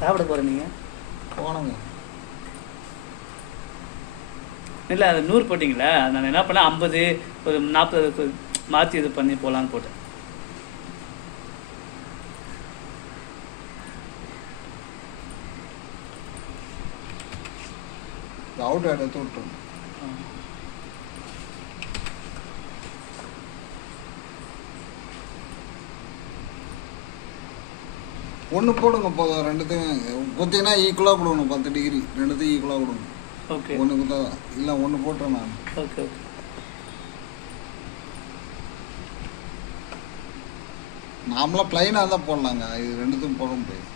சாப்பிட போகிறேன் நீங்கள் போனோங்க. இல்லை அது 100 போட்டிங்களா, நான் என்ன பண்ணேன் 50 ஒரு 40 மாற்றி இது பண்ணி போகலான்னு போட்டேன். அவுட் எடுத்து விட்டுருங்க. ஒன்று போடுங்க போதும். ரெண்டுத்தையும் குத்தினா ஈக்குவலாக கொடுக்கணும். 10 டிகிரி ரெண்டுத்தையும் ஈக்குவலாக கொடுக்கணும். ஓகே. ஒன்று குத்தா இல்லை, ஒன்று போட்டுறேன் நான். Okay okay. நார்மலாக ப்ளைனாக தான் போடலாங்க. இது ரெண்டுத்தையும் போட முடியாது.